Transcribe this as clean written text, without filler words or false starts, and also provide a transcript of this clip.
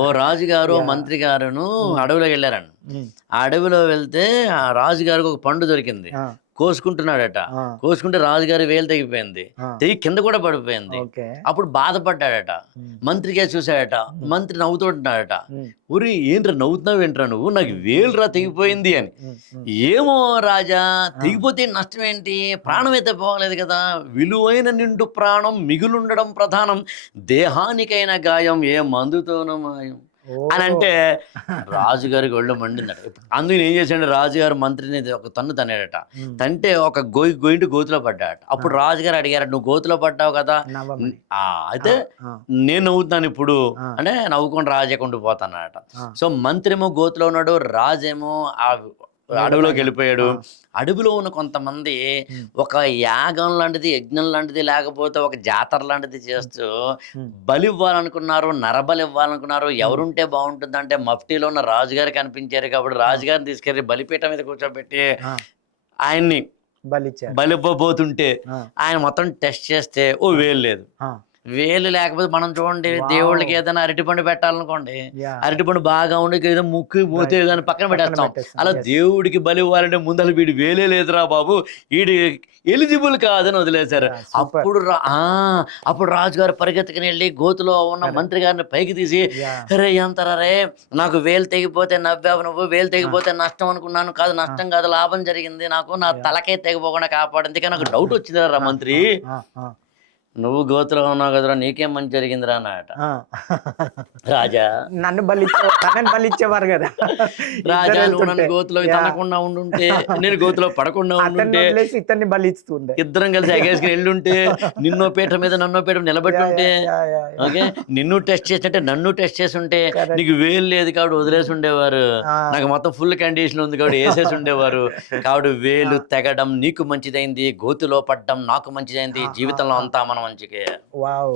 ఓ రాజుగారు ఓ మంత్రి గారును అడవిలోకి వెళ్ళారండి. ఆ అడవిలో వెళ్తే ఆ రాజుగారికి ఒక పండు దొరికింది. కోసుకుంటున్నాడట. కోసుకుంటే రాజుగారి వేలు తెగిపోయింది. తెగి కింద కూడా పడిపోయింది. అప్పుడు బాధపడ్డాడట. మంత్రికే చూశాడట. మంత్రి నవ్వుతుంటున్నాడట. ఊరి ఏంట్రా నవ్వుతున్నావు ఏంట్రా నువ్వు, నాకు వేలురా తెగిపోయింది అని. ఏమో రాజా, తెగిపోతే నష్టం ఏంటి, ప్రాణం అయితే పోలేదు కదా, విలువైన నిండు ప్రాణం మిగులుండడం ప్రధానం, దేహానికైన గాయం ఏ మందుతోనూ మాయం అని అంటే రాజుగారికి ఒళ్ళు మండిందట. అందుకని ఏం చేశాడు రాజుగారు మంత్రిని ఒక తన్ను తన్నాడట. తంటే ఒక గోయింటి గోతులో పడ్డాడట. అప్పుడు రాజుగారు అడిగారు, నువ్వు గోతులో పడ్డావు కదా, అయితే నేను నవ్వుతున్నాను ఇప్పుడు అంటే నవ్వుకొని రాజేకుండా పోతానట. సో మంత్రేమో గోతులో ఉన్నాడు, రాజేమో ఆ అడవిలోకి వెళ్ళిపోయాడు. అడవిలో ఉన్న కొంతమంది ఒక యాగం లాంటిది, యజ్ఞం లాంటిది, లేకపోతే ఒక జాతర లాంటిది చేస్తూ బలి ఇవ్వాలనుకున్నారు, నరబలి ఇవ్వాలనుకున్నారు. ఎవరుంటే బాగుంటుందంటే మఫ్టీలో ఉన్న రాజుగారు కనిపించారు కాబట్టి రాజుగారిని తీసుకెళ్లి బలిపీఠం మీద కూర్చోబెట్టి ఆయన్ని బలిపోతుంటే ఆయన మొత్తం టెస్ట్ చేస్తే ఓ వేలు లేదు. వేలు లేకపోతే మనం చూడండి, దేవుళ్ళకి ఏదైనా అరటిపండు పెట్టాలనుకోండి, అరటిపండు బాగా ఉండి ఏదో ముక్కు పోతే దాన్ని పక్కన పెట్టేస్తాం. అలా దేవుడికి బలి ఇవ్వాలంటే ముందర వీడి వేలే లేదురా బాబు, వీడి ఎలిజిబుల్ కాదని వదిలేశారు. అప్పుడు రాజుగారు పరిగెత్తుకుని వెళ్ళి గోతులో ఉన్న మంత్రి గారిని పైకి తీసి, రే ఎంతరా రే, నాకు వేలు తెగిపోతే నవ్వావు నువ్వు, వేలు తెగిపోతే నష్టం అనుకున్నాను, కాదు నష్టం కాదు లాభం జరిగింది, నాకు నా తలకే తెగిపోకుండా కాపాడింది. కానీ నాకు డౌట్ వచ్చిందిరా మంత్రి, నువ్వు గోతులో ఉన్నావు కదరా, నీకేం మంచి జరిగిందిరా అన్నట. రాజా నన్ను బలిచ్చేవారు కదా, రాజా నువ్వు నన్ను గోతులో తనకుండా ఉండుంటే, నేను గోతులో పడకుండా ఉండుంటే, ఇతన్ని బలిస్తుండే, ఇద్దరం కలిసి ఎగేసుకుని వెళ్ళుంటే, నిన్నో పీట మీద నన్నో పీట నిలబెట్టి ఉంటే, ఓకే నిన్ను టెస్ట్ చేసినట్టే నన్ను టెస్ట్ చేసి ఉంటే, నీకు వేలు లేదు కాబట్టి వదిలేసి ఉండేవారు, నాకు మొత్తం ఫుల్ కండిషన్ ఉంది కాబట్టి వేసేసి ఉండేవారు. కాబట్టి వేలు తెగడం నీకు మంచిదైంది, గోతులో పడ్డం నాకు మంచిదైంది, జీవితంలో అంతా మనం మంచిగా. వావ్.